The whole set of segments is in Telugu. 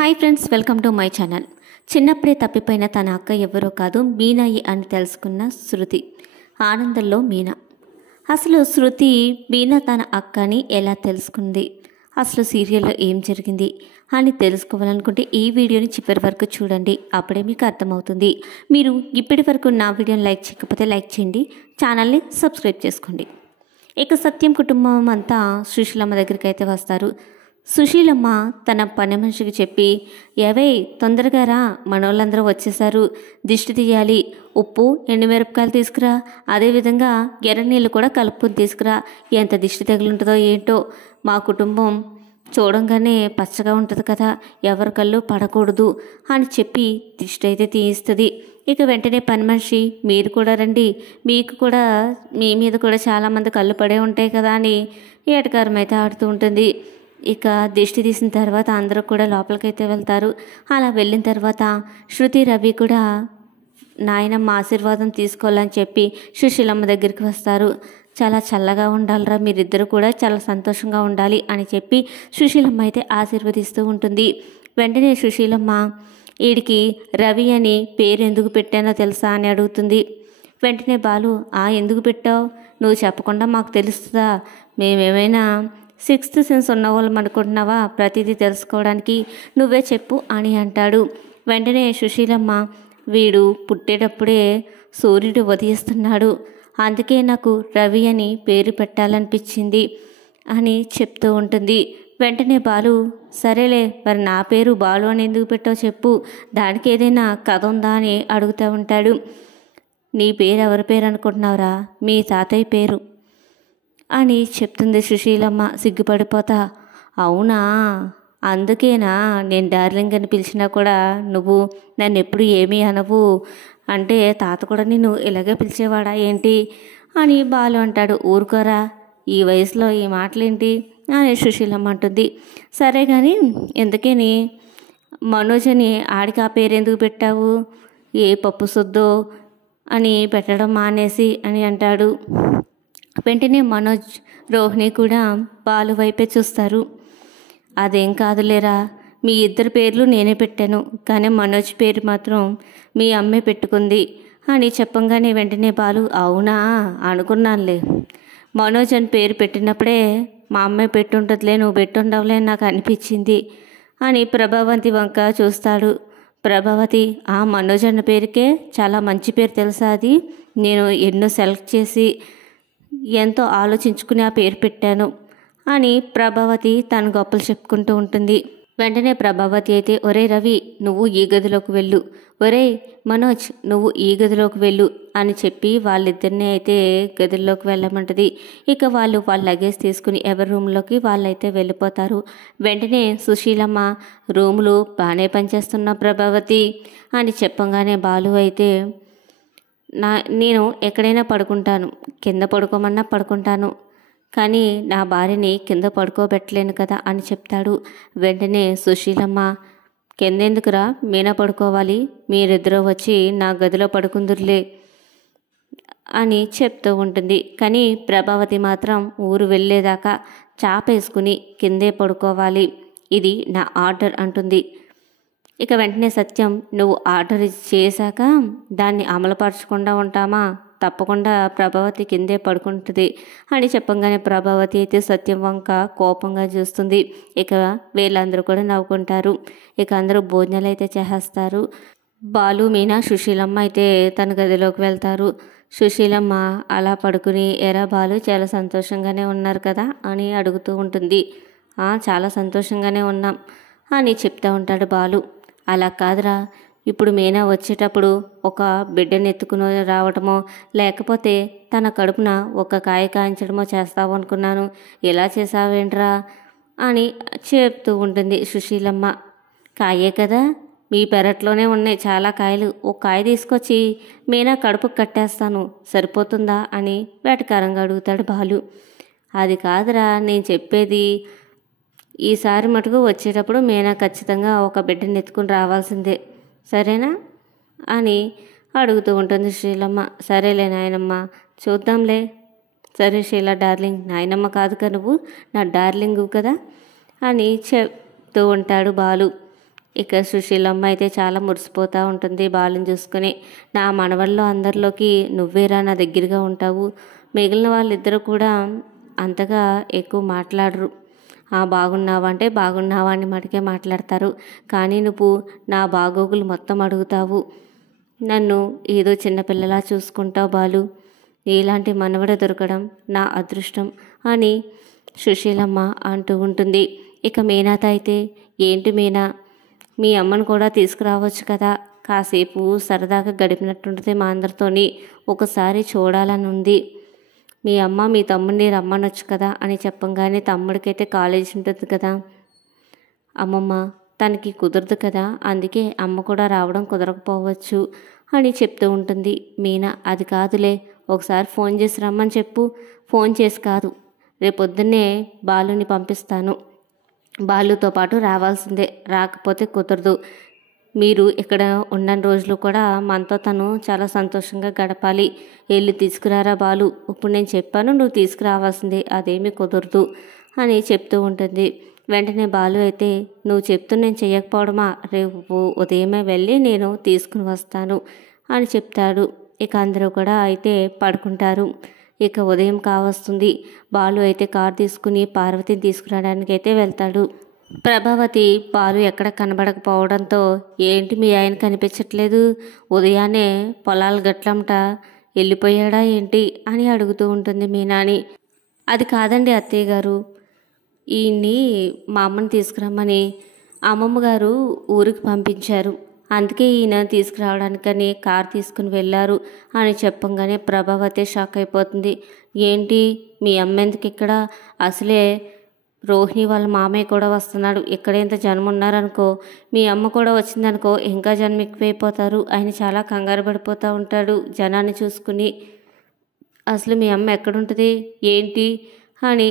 Hi friends, welcome to my channel. చిన్నప్పుడే తప్పిపోయిన తన అక్క ఎవరో కాదు మీనాయి అని తెలుసుకున్న శృతి. ఆనందంలో మీనా. అసలు శృతి మీనా తన అక్కని ఎలా తెలుసుకుంది, అసలు సీరియల్లో ఏం జరిగింది అని తెలుసుకోవాలనుకుంటే ఈ వీడియోని చివరి వరకు చూడండి. అప్పుడే మీకు అర్థమవుతుంది. మీరు ఇప్పటి వరకు నా వీడియోని లైక్ చేయకపోతే లైక్ చేయండి, ఛానల్ని సబ్స్క్రైబ్ చేసుకోండి. ఇక సత్యం కుటుంబం అంతా సుశీలమ్మ దగ్గరికి అయితే వస్తారు. సుశీలమ్మ తన పని మనిషికి చెప్పి, ఏవే తొందరగా రా, మనోళ్ళందరూ వచ్చేసారు, దిష్టి తీయాలి, ఉప్పు ఎండుమిరపకాయలు తీసుకురా, అదేవిధంగా ఎర్ర నీళ్ళు కూడా కలుపుకొని తీసుకురా, ఎంత దిష్టి తగులుంటుందో ఏంటో, మా కుటుంబం చూడంగానే పచ్చగా ఉంటుంది కదా, ఎవరి కళ్ళు పడకూడదు అని చెప్పి దిష్టి అయితే తీయిస్తుంది. ఇక వెంటనే పని మనిషి, మీరు కూడా రండి, మీకు కూడా మీ మీద కూడా చాలామంది కళ్ళు పడే ఉంటాయి కదా అని ఏటకారం అయితే ఆడుతూ ఉంటుంది. ఇక దిష్టి తీసిన తర్వాత అందరూ కూడా లోపలికైతే వెళ్తారు. అలా వెళ్ళిన తర్వాత శృతి రవి కూడా నాయనమ్మ ఆశీర్వాదం తీసుకోవాలని చెప్పి సుశీలమ్మ దగ్గరికి వస్తారు. చాలా చల్లగా ఉండాలిరా, మీరిద్దరు కూడా చాలా సంతోషంగా ఉండాలి అని చెప్పి సుశీలమ్మ అయితే ఆశీర్వదిస్తూ ఉంటుంది. వెంటనే సుశీలమ్మ, వీడికి రవి అని పేరు ఎందుకు పెట్టానో తెలుసా అని అడుగుతుంది. వెంటనే బాలు, ఎందుకు పెట్టావు, నువ్వు చెప్పకుండా మాకు తెలుస్తుందా, మేమేమైనా సిక్స్త్ సెన్స్ ఉన్నవాళ్ళం అనుకుంటున్నావా ప్రతిదీ తెలుసుకోవడానికి, నువ్వే చెప్పు అని అంటాడు. వెంటనే సుశీలమ్మ, వీడు పుట్టేటప్పుడే సూర్యుడు ఉదయిస్తున్నాడు, అందుకే నాకు రవి అని పేరు పెట్టాలనిపించింది అని చెప్తూ ఉంటుంది. వెంటనే బాలు, సరేలే మరి నా పేరు బాలు అని ఎందుకు పెట్టావు చెప్పు, దానికి ఏదైనా కథ ఉందా అని అడుగుతూ ఉంటాడు. నీ పేరు ఎవరి పేరు అనుకుంటున్నావురా, మీ తాతయ్య పేరు అని చెప్తుంది సుశీలమ్మ సిగ్గుపడిపోతా. అవునా, అందుకేనా నేను డార్లింగ్ అని పిలిచినా కూడా నువ్వు నన్ను ఎప్పుడు ఏమీ అనవు, అంటే తాత కూడా నేను ఇలాగే పిలిచేవాడా ఏంటి అని బాలు అంటాడు. ఊరుకోరా, ఈ వయసులో ఈ మాటలేంటి అని సుశీలమ్మ అంటుంది. సరే కానీ ఎందుకని మనోజ్ అని ఆడికి ఆ పేరు ఎందుకు పెట్టావు, ఏ పప్పు సొద్దో అని పెట్టడం మానేసి అని అంటాడు. వెంటనే మనోజ్ రోహిణి కూడా బాలు వైపే చూస్తారు. అదేం కాదులేరా, మీ ఇద్దరు పేర్లు నేనే పెట్టాను, కానీ మనోజ్ పేరు మాత్రం మీ అమ్మే పెట్టుకుంది అని చెప్పంగానే వెంటనే బాలు, అవునా అనుకున్నానులే, మనోజ్ అని పేరు పెట్టినప్పుడే మా అమ్మే పెట్టుంటుందిలే, నువ్వు పెట్టుండవులే అని నాకు అనిపించింది అని ప్రభావతి వంక చూస్తాడు. ప్రభావతి, మనోజ్ అన్న పేరుకే చాలా మంచి పేరు తెలుసా, అది నేను ఎన్నో సెలెక్ట్ చేసి ఎంతో ఆలోచించుకుని ఆ పేరు పెట్టాను అని ప్రభావతి తన గొప్పలు చెప్పుకుంటూ ఉంటుంది. వెంటనే ప్రభావతి అయితే, ఒరే రవి నువ్వు ఈ గదిలోకి వెళ్ళు, ఒరే మనోజ్ నువ్వు ఈ గదిలోకి వెళ్ళు అని చెప్పి వాళ్ళిద్దరిని అయితే గదిలోకి వెళ్ళమంటుంది. ఇక వాళ్ళు వాళ్ళ లగేజ్ తీసుకుని ఎవరి రూమ్లోకి వాళ్ళైతే వెళ్ళిపోతారు. వెంటనే సుశీలమ్మ, రూములు బాగానే పనిచేస్తున్న ప్రభావతి అని చెప్పంగానే బాలు అయితే, నేను ఎక్కడైనా పడుకుంటాను, కింద పడుకోమన్నా పడుకుంటాను, కానీ నా భార్యని కింద పడుకోబెట్టలేను కదా అని చెప్తాడు. వెంటనే సుశీలమ్మ, కిందెందుకురా, మీనా పడుకోవాలి, మీరిద్దరూ వచ్చి నా గదిలో పడుకుందురులే అని చెప్తూ ఉంటుంది. కానీ ప్రభావతి మాత్రం ఊరు వెళ్ళేదాకా చాపేసుకుని కిందే పడుకోవాలి, ఇది నా ఆర్డర్ అంటుంది. ఇక వెంటనే సత్యం, నువ్వు ఆర్డర్ చేశాక దాన్ని అమలుపరచకుండా ఉంటామా, తప్పకుండా ప్రభావతి కిందే పడుకుంటుంది అని చెప్పంగానే ప్రభావతి అయితే సత్యం వంక కోపంగా చూస్తుంది. ఇక వీళ్ళందరూ కూడా నవ్వుకుంటారు. ఇక అందరూ భోజనాలు అయితే చేసేస్తారు. బాలు, మీనా, సుశీలమ్మ అయితే తన గదిలోకి వెళ్తారు. సుశీలమ్మ అలా పడుకుని, ఎరా బాలు చాలా సంతోషంగానే ఉన్నారు కదా అని అడుగుతూ ఉంటుంది. చాలా సంతోషంగానే ఉన్నాం అని చెప్తూ ఉంటాడు బాలు. అలా కాదురా, ఇప్పుడు మీనా వచ్చేటప్పుడు ఒక బిడ్డను ఎత్తుకుని రావటమో లేకపోతే తన కడుపున ఒక కాయ కాయించడమో చేస్తావు అనుకున్నాను, ఇలా చేసావేంట్రా అని చెప్తూ ఉంటుంది సుశీలమ్మ. కాయే కదా, మీ పెరట్లోనే ఉన్నాయి చాలా కాయలు, ఒక కాయ తీసుకొచ్చి మీనా కడుపుకు కట్టేస్తాను, సరిపోతుందా అని వేటకారంగా అడుగుతాడు బాలు. అది కాదురా నేను చెప్పేది, ఈసారి మటుకు వచ్చేటప్పుడు మీనా ఖచ్చితంగా ఒక బిడ్డను ఎత్తుకుని రావాల్సిందే, సరేనా అని అడుగుతూ ఉంటుంది శీలమ్మ. సరేలే నాయనమ్మ, చూద్దాంలే, సరే శీల డార్లింగ్, నాయనమ్మ కాదు కదా నువ్వు, నా డార్లింగు కదా అని చెప్తూ ఉంటాడు బాలు. ఇక సుశీలమ్మ అయితే చాలా మురిసిపోతూ ఉంటుంది బాలుని చూసుకుని. నా మనవల్లో అందరిలోకి నువ్వేరా నా దగ్గరగా ఉంటావు, మిగిలిన వాళ్ళిద్దరూ కూడా అంతగా ఎక్కువ మాట్లాడరు. బాగున్నావా అంటే బాగున్నావా అని మటుకే మాట్లాడతారు. కానీ నువ్వు నా బాగోగులు మొత్తం అడుగుతావు, నన్ను ఏదో చిన్నపిల్లలా చూసుకుంటావు బాలు. ఇలాంటి మనవడ దొరకడం నా అదృష్టం అని సుశీలమ్మ అంటూ ఉంటుంది. ఇక మీనాతో అయితే, ఏంటి మీనా, మీ అమ్మను కూడా తీసుకురావచ్చు కదా, కాసేపు సరదాగా గడిపినట్టుంటుంది మా అందరితోని, ఒకసారి చూడాలని ఉంది. మీ అమ్మ మీ తమ్ముడిని రమ్మనొచ్చు కదా అని చెప్పంగానే, తమ్ముడికైతే కాలేజీ ఉంటుంది కదా అమ్మమ్మ, తనకి కుదరదు కదా, అందుకే అమ్మ కూడా రావడం కుదరకపోవచ్చు అని చెప్తూ ఉంటుంది మీనా. అది కాదులే, ఒకసారి ఫోన్ చేసి రమ్మని చెప్పు. ఫోన్ చేసి కాదు, రేపొద్దున్నే బాలుని పంపిస్తాను, బాలుతో పాటు రావాల్సిందే, రాకపోతే కుదరదు. మీరు ఇక్కడ ఉన్న రోజులు కూడా మనతో తను చాలా సంతోషంగా గడపాలి. వెళ్ళి తీసుకురారా బాలు, ఇప్పుడు నేను చెప్పాను నువ్వు తీసుకురావాల్సిందే, అదేమీ కుదరదు అని చెప్తూ ఉంటుంది. వెంటనే బాలు అయితే, నువ్వు చెప్తూ నేను చెయ్యకపోవడమా, రేపు ఉదయమే వెళ్ళి నేను తీసుకుని వస్తాను అని చెప్తాడు. ఇక అందరూ కూడా అయితే పడుకుంటారు. ఇక ఉదయం కావస్తుంది. బాలు అయితే కారు తీసుకుని పార్వతిని తీసుకురావడానికి అయితే వెళ్తాడు. ప్రభావతి బాలు ఎక్కడ కనబడకపోవడంతో, ఏంటి మీ ఆయన కనిపించట్లేదు, ఉదయాన్నే పొలాల గట్లంట వెళ్ళిపోయాడా ఏంటి అని అడుగుతూ ఉంటుంది మీనాని. అది కాదండి అత్తయ్య గారు, ఈయన్ని మా అమ్మని తీసుకురమ్మని అమ్మమ్మ గారు ఊరికి పంపించారు, అందుకే ఈయన తీసుకురావడానికని కారు తీసుకుని వెళ్ళారు అని చెప్పంగానే ప్రభావతి షాక్ అయిపోతుంది. ఏంటి మీ అమ్మ ఎందుకు ఇక్కడ, అసలే రోహిణి వాళ్ళ మామయ్య కూడా వస్తున్నాడు, ఇక్కడ ఎంత జనం ఉన్నారనుకో, మీ అమ్మ కూడా వచ్చిందనుకో ఇంకా జనం ఎక్కువైపోతారు. ఆయన చాలా కంగారు పడిపోతూ ఉంటాడు జనాన్ని చూసుకుని. అసలు మీ అమ్మ ఎక్కడుంటుంది ఏంటి అని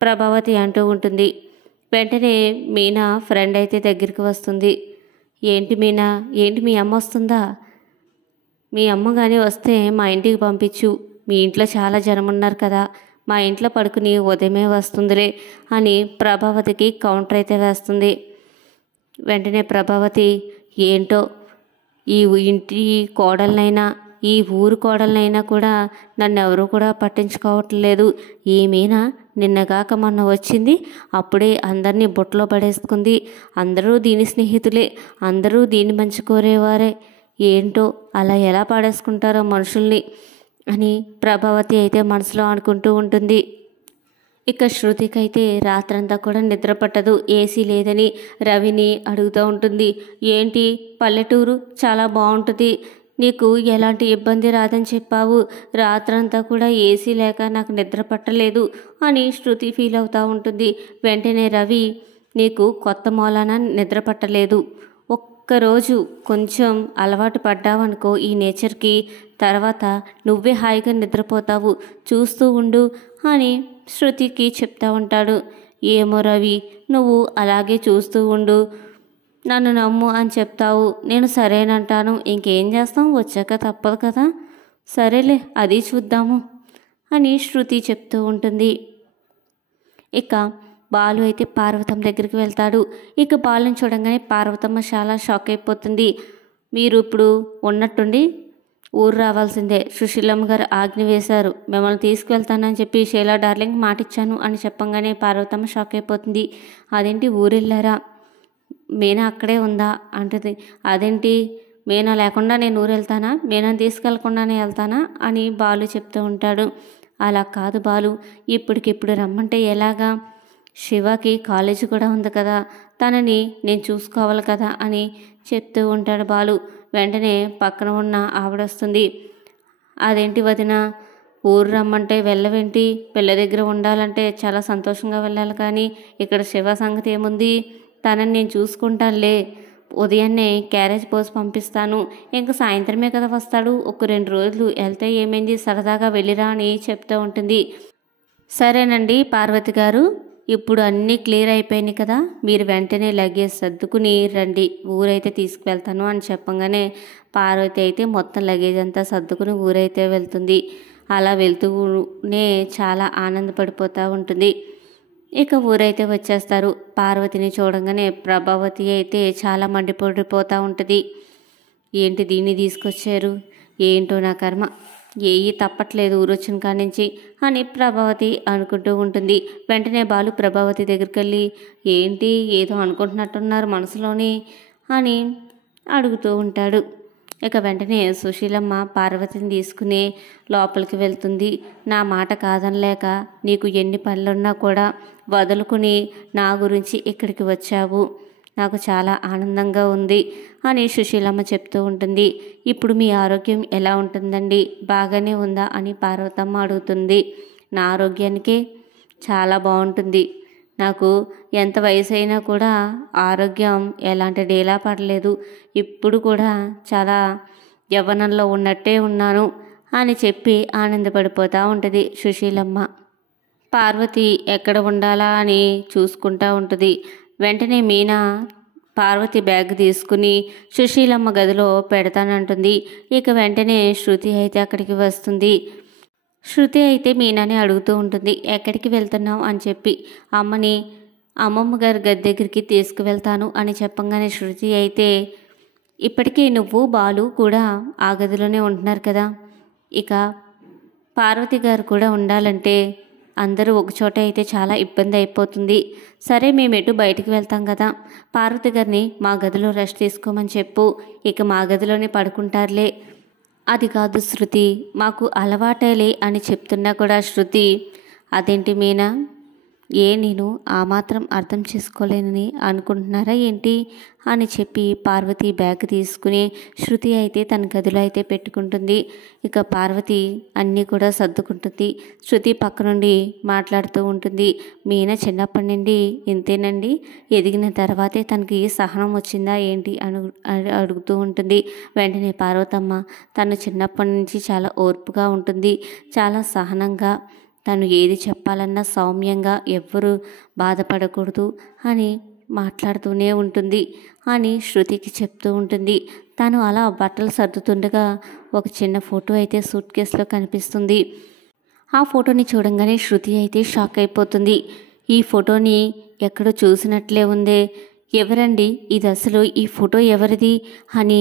ప్రభావతి అంటూ ఉంటుంది. వెంటనే మీనా ఫ్రెండ్ అయితే దగ్గరికి వస్తుంది. ఏంటి మీనా, ఏంటి మీ అమ్మ వస్తుందా, మీ అమ్మ కానీ వస్తే మా ఇంటికి పంపించు, మీ ఇంట్లో చాలా జనం ఉన్నారు కదా, మా ఇంట్లో పడుకుని ఉదయమే వస్తుందిలే అని ప్రభావతికి కౌంటర్ అయితే వేస్తుంది. వెంటనే ప్రభావతి, ఏంటో ఈ ఇంటి కోడలనైనా ఈ ఊరు కోడలనైనా కూడా నన్ను ఎవరూ కూడా పట్టించుకోవట్లేదు, ఏమైనా నిన్నగాక మొన్న వచ్చింది, అప్పుడే అందరినీ బుట్టలో పడేసుకుంది, అందరూ దీని స్నేహితులే, అందరూ దీన్ని మంచి కోరేవారే, ఏంటో అలా ఎలా పాడేసుకుంటారో మనుషుల్ని అని ప్రభావతి అయితే మనసులో అనుకుంటూ ఉంటుంది. ఇక శృతికైతే రాత్రంతా కూడా నిద్ర పట్టదు, ఏసీ లేదని రవిని అడుగుతూ ఉంటుంది. ఏంటి పల్లెటూరు చాలా బాగుంటుంది, నీకు ఎలాంటి ఇబ్బంది రాదని చెప్పావు, రాత్రంతా కూడా ఏసీ లేక నాకు నిద్ర పట్టలేదు అని శృతి ఫీల్ అవుతూ ఉంటుంది. వెంటనే రవి, నీకు కొత్త మూలాన నిద్ర పట్టలేదు, ఒక్కరోజు కొంచెం అలవాటు పడ్డావనుకో ఈ నేచర్కి, తర్వాత నువ్వే హాయిగా నిద్రపోతావు, చూస్తూ ఉండు అని శృతికి చెప్తా ఉంటాడు. ఏమో రవి, నువ్వు అలాగే చూస్తూ ఉండు, నన్ను నమ్ము అని చెప్తావు, నేను సరేనంటాను, ఇంకేం చేస్తాం, వచ్చాక తప్పదు కదా, సరేలే అది చూద్దాము అని శృతి చెప్తూ ఉంటుంది. ఇక బాలు అయితే పార్వతమ్మ దగ్గరికి వెళ్తాడు. ఇక బాలుని చూడంగానే పార్వతమ్మ చాలా షాక్ అయిపోతుంది. మీరు ఇప్పుడు ఉన్నట్టుండి ఊరు రావాల్సిందే, సుశీలమ్మ గారు ఆజ్ఞ వేశారు, మిమ్మల్ని తీసుకువెళ్తానని చెప్పి షీలా డార్లింగ్ మాటిచ్చాను అని చెప్పంగానే పార్వతమ్మ షాక్ అయిపోతుంది. అదేంటి ఊరు వెళ్ళారా, మీనా అక్కడే ఉందా అంటుంది. అదేంటి మీనా లేకుండా నేను ఊరు వెళ్తానా, మీనాని తీసుకెళ్లకుండానే వెళ్తానా అని బాలు చెప్తూ ఉంటాడు. అలా కాదు బాలు, ఇప్పటికిప్పుడు రమ్మంటే ఎలాగా, శివకి కాలేజీ కూడా ఉంది కదా, తనని నేను చూసుకోవాలి కదా అని చెప్తూ ఉంటాడు బాలు. వెంటనే పక్కన ఉన్న ఆవిడొస్తుంది. అదేంటి వదిన, ఊరు రమ్మంటే వెళ్ళవేంటి, పిల్ల దగ్గర ఉండాలంటే చాలా సంతోషంగా వెళ్ళాలి, కానీ ఇక్కడ శివ సంగతి ఏముంది, తనని నేను చూసుకుంటానులే, ఉదయాన్నే క్యారేజ్ పోసి పంపిస్తాను, ఇంకా సాయంత్రమే కదా వస్తాడు, ఒక 2 రోజులు వెళ్తే ఏమైంది, సరదాగా వెళ్ళిరా అని చెప్తూ ఉంటుంది. సరేనండి పార్వతి గారు, ఇప్పుడు అన్నీ క్లియర్ అయిపోయినాయి కదా, మీరు వెంటనే లగేజ్ సర్దుకుని రండి, ఊరైతే తీసుకువెళ్తాను అని చెప్పంగానే పార్వతి అయితే మొత్తం లగేజ్ అంతా సర్దుకుని ఊరైతే వెళ్తుంది. అలా వెళ్తూనే చాలా ఆనందపడిపోతూ ఉంటుంది. ఇక ఊరైతే వచ్చేస్తారు. పార్వతిని చూడంగానే ప్రభావతి అయితే చాలా మండిపడిపోతూ ఉంటుంది. ఏంటి దీన్ని తీసుకొచ్చారు, ఏంటో నా కర్మ, ఏయి తప్పట్లేదు ఊరొచ్చిన కాడి నుంచి అని ప్రభావతి అనుకుంటూ ఉంటుంది. వెంటనే బాలు ప్రభావతి దగ్గరికి వెళ్ళి ఏంటి ఏదో అనుకుంటున్నట్టున్నారు మనసులోని అని అడుగుతూ ఉంటాడు. ఇక వెంటనే సుశీలమ్మ పార్వతిని తీసుకుని లోపలికి వెళ్తుంది. నా మాట కాదనలేక నీకు ఎన్ని పనులున్నా కూడా వదులుకుని నా గురించి ఇక్కడికి వచ్చావు, నాకు చాలా ఆనందంగా ఉంది అని సుశీలమ్మ చెప్తూ ఉంటుంది. ఇప్పుడు మీ ఆరోగ్యం ఎలా ఉంటుందండి, బాగానే ఉందా అని పార్వతమ్మ అడుగుతుంది. నా ఆరోగ్యానికే చాలా బాగుంటుంది, నాకు ఎంత వయసు అయినా కూడా ఆరోగ్యం ఎలాంటి డేలా పడలేదు, ఇప్పుడు కూడా చాలా యవ్వనంలో ఉన్నట్టే ఉన్నాను అని చెప్పి ఆనందపడిపోతూ ఉంటుంది సుశీలమ్మ. పార్వతి ఎక్కడ ఉండాలా అని చూసుకుంటూ ఉంటుంది. వెంటనే మీనా పార్వతి బ్యాగ్ తీసుకుని సుశీలమ్మ గదిలో పెడతానంటుంది. ఇక వెంటనే శృతి అయితే అక్కడికి వస్తుంది. శృతి అయితే మీనాని అడుగుతూ ఉంటుంది ఎక్కడికి వెళ్తున్నావు అని చెప్పి. అమ్మని అమ్మమ్మ గారి గది దగ్గరికి తీసుకువెళ్తాను అని చెప్పంగానే శృతి అయితే ఇప్పటికీ నువ్వు బాలు కూడా ఆ గదిలోనే ఉంటున్నారు కదా, ఇక పార్వతి గారు కూడా ఉండాలంటే అందరూ ఒకచోట అయితే చాలా ఇబ్బంది అయిపోతుంది. సరే మేము ఎటు బయటికి వెళ్తాం కదా, పార్వతి గారిని మా గదిలో రెస్ట్ తీసుకోమని చెప్పు, ఇక మా గదిలోనే పడుకుంటారులే. అది కాదు శృతి, మాకు అలవాటేలే అని చెప్తున్నా కూడా శృతి అదేంటి మీనా, నేను ఆ మాత్రం అర్థం చేసుకోలేనని అనుకుంటున్నారా ఏంటి అని చెప్పి పార్వతి బ్యాగ్ తీసుకుని శృతి అయితే తన గదిలో అయితే పెట్టుకుంటుంది. ఇక పార్వతి అన్నీ కూడా సర్దుకుంటుంది. శృతి పక్క నుండి మాట్లాడుతూ ఉంటుంది. మీనా చిన్నప్పటి నుండి ఇంతేనండి, ఎదిగిన తర్వాతే తనకి సహనం వచ్చిందా ఏంటి అని అడుగుతూ ఉంటుంది. వెంటనే పార్వతమ్మ తను చిన్నప్పటి నుంచి చాలా ఓర్పుగా ఉంటుంది, చాలా సహనంగా, తను ఏది చెప్పాలన్నా సౌమ్యంగా, ఎవ్వరూ బాధపడకూడదు అని మాట్లాడుతూనే ఉంటుంది అని శృతికి చెప్తూ ఉంటుంది. తను అలా బట్టలు సర్దుతుండగా ఒక చిన్న ఫోటో అయితే సూట్ కేసులో కనిపిస్తుంది. ఆ ఫోటోని చూడంగానే శృతి అయితే షాక్ అయిపోతుంది. ఈ ఫోటోని ఎక్కడో చూసినట్లే ఉందే, ఎవరండి ఇది, అసలు ఈ ఫోటో ఎవరిది అని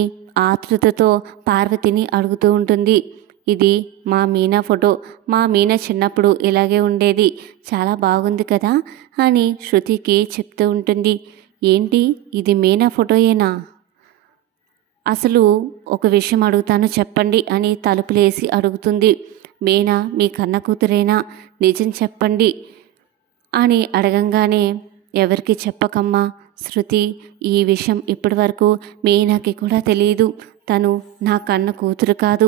ఆతృతతో పార్వతిని అడుగుతూ ఉంటుంది. ఇది మా మీనా ఫోటో, మా మీనా చిన్నప్పుడు ఇలాగే ఉండేది, చాలా బాగుంది కదా అని శృతికి చెప్తూ ఉంటుంది. ఏంటి ఇది మీనా ఫోటోయేనా, అసలు ఒక విషయం అడుగుతాను చెప్పండి అని తలుపులేసి అడుగుతుంది. మీనా మీ కన్న కూతురేనా, నిజం చెప్పండి అని అడగంగానే ఎవరికి చెప్పకమ్మా శృతి, ఈ విషయం ఇప్పటి వరకు మీనాకి కూడా తెలియదు, తను నా కన్న కూతురు కాదు,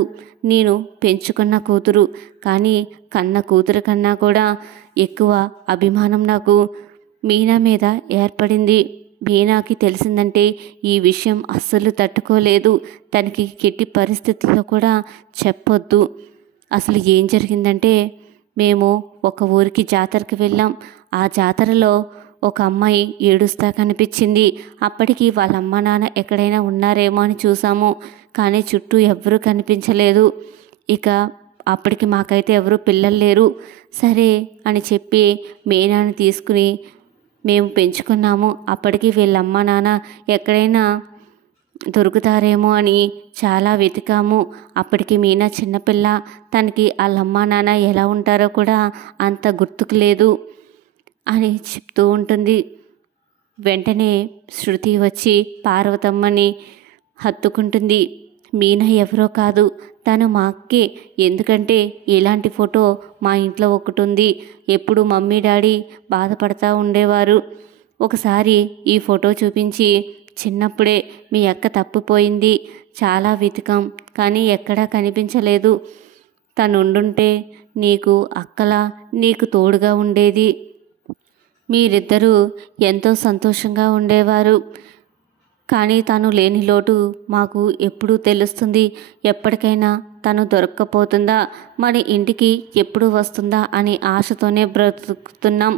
నేను పెంచుకున్న కూతురు, కానీ కన్న కూతురు కన్నా కూడా ఎక్కువ అభిమానం నాకు మీనా మీద ఏర్పడింది. మీనాకి తెలిసిందంటే ఈ విషయం అస్సలు తట్టుకోలేదు, తనకి కెట్టి పరిస్థితుల్లో కూడా చెప్పొద్దు. అసలు ఏం జరిగిందంటే మేము ఒక ఊరికి జాతరకి వెళ్ళాం, ఆ జాతరలో ఒక అమ్మాయి ఏడుస్తా కనిపించింది. అప్పటికి వాళ్ళ అమ్మ నాన్న ఎక్కడైనా ఉన్నారేమో అని చూసాము, కానీ చుట్టూ ఎవ్వరూ కనిపించలేదు. ఇక అప్పటికి మాకైతే ఎవరు పిల్లలు లేరు. సరే అని చెప్పి మీనాని తీసుకుని మేము పెంచుకున్నాము. అప్పటికి వీళ్ళ అమ్మ నాన్న ఎక్కడైనా దొరుకుతారేమో అని చాలా వెతికాము. అప్పటికి మీనా చిన్నపిల్ల, తనకి వాళ్ళ అమ్మ నాన్న ఎలా ఉంటారో కూడా అంత గుర్తుకు లేదు అని చెప్తూ ఉంటుంది. వెంటనే శృతి వచ్చి పార్వతమ్మని హత్తుకుంటుంది. మీనా ఎవరో కాదు, తను మా అక్కే, ఎందుకంటే ఇలాంటి ఫోటో మా ఇంట్లో ఒకటి ఉంది, ఎప్పుడు మమ్మీ డాడీ బాధపడతా ఉండేవారు. ఒకసారి ఈ ఫోటో చూపించి చిన్నప్పుడే మీ అక్క తప్పిపోయింది, చాలా వెతికాం కానీ ఎక్కడా కనిపించలేదు, తను ఉండుంటే నీకు అక్కలా నీకు తోడుగా ఉండేది, మీరిద్దరూ ఎంతో సంతోషంగా ఉండేవారు, కానీ తను లేని లోటు మాకు ఎప్పుడూ తెలుస్తుంది, ఎప్పటికైనా తను దొరక్కపోతుందా, మన ఇంటికి ఎప్పుడు వస్తుందా అని ఆశతోనే బ్రతుకుతున్నాం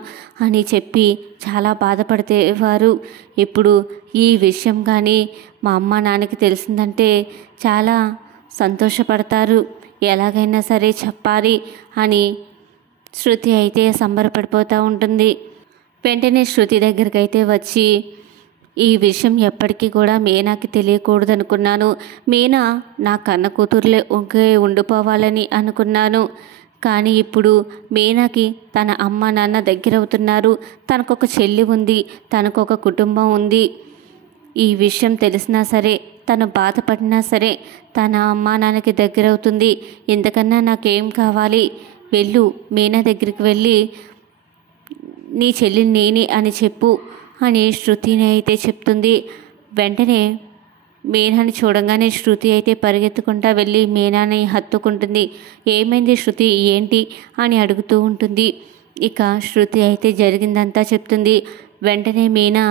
అని చెప్పి చాలా బాధపడితేవారు. ఇప్పుడు ఈ విషయం కానీ మా అమ్మ నాన్నకి తెలిసిందంటే చాలా సంతోషపడతారు, ఎలాగైనా సరే చెప్పాలి అని శృతి అయితే సంబరపడిపోతూ ఉంటుంది. వెంటనే శృతి దగ్గరికి అయితే వచ్చి, ఈ విషయం ఎప్పటికీ కూడా మీనాకి తెలియకూడదు అనుకున్నాను. మీనా నా కన్న కూతురులే ఉండిపోవాలని అనుకున్నాను. కానీ ఇప్పుడు మీనాకి తన అమ్మ నాన్న దగ్గరవుతున్నారు. తనకొక చెల్లి ఉంది, తనకొక కుటుంబం ఉంది. ఈ విషయం తెలిసినా సరే, తను బాధపడినా సరే తన అమ్మ నాన్నకి దగ్గరవుతుంది. ఇంతకన్నా నాకేం కావాలి? వెళ్ళు, మీనా దగ్గరికి వెళ్ళి నీ చెల్లిని నేనే అని చెప్పు అని శృతిని అయితే చెప్తుంది. వెంటనే మీనాని చూడంగానే శృతి అయితే పరిగెత్తుకుంటా వెళ్ళి మీనాని హత్తుకుంటుంది. ఏమైంది శృతి, ఏంటి అని అడుగుతూ ఉంటుంది. ఇక శృతి అయితే జరిగిందంతా చెప్తుంది. వెంటనే మీనా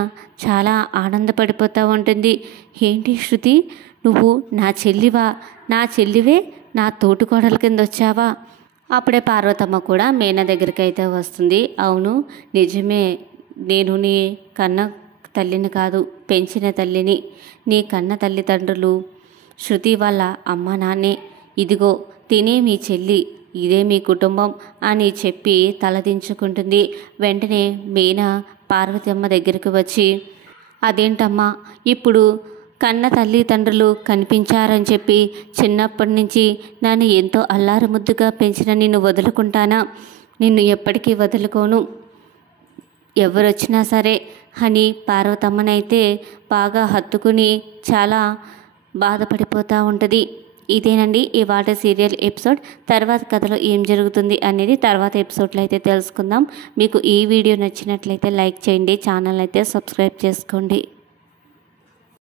చాలా ఆనందపడిపోతూ ఉంటుంది. ఏంటి శృతి, నువ్వు నా చెల్లివా? నా చెల్లివే నా తోటికోడల కింద వచ్చావా? అప్పుడే పార్వతమ్మ కూడా మీనా దగ్గరికి అయితే వస్తుంది. అవును నిజమే, నేను నీ కన్న తల్లిని కాదు, పెంచిన తల్లిని. నీ కన్న తల్లిదండ్రులు శృతి వాళ్ళ అమ్మ నాన్నే. ఇదిగో తినే మీ చెల్లి, ఇదే మీ కుటుంబం అని చెప్పి తలదించుకుంటుంది. వెంటనే మీనా పార్వతమ్మ దగ్గరికి వచ్చి, అదేంటమ్మా ఇప్పుడు కన్న తల్లిదండ్రులు కనిపించారని చెప్పి చిన్నప్పటి నుంచి నన్ను ఎంతో అల్లారు ముద్దుగా పెంచిన నిన్ను వదులుకుంటానా? నిన్ను ఎప్పటికీ వదులుకోను, ఎవరొచ్చినా సరే అని పార్వతమ్మనైతే బాగా హత్తుకుని చాలా బాధపడిపోతూ ఉంటుంది. ఇదేనండి ఇవాళ సీరియల్ ఎపిసోడ్. తర్వాత కథలో ఏం జరుగుతుంది అనేది తర్వాత ఎపిసోడ్లో అయితే తెలుసుకుందాం. మీకు ఈ వీడియో నచ్చినట్లయితే లైక్ చేయండి, ఛానల్ అయితే సబ్స్క్రైబ్ చేసుకోండి.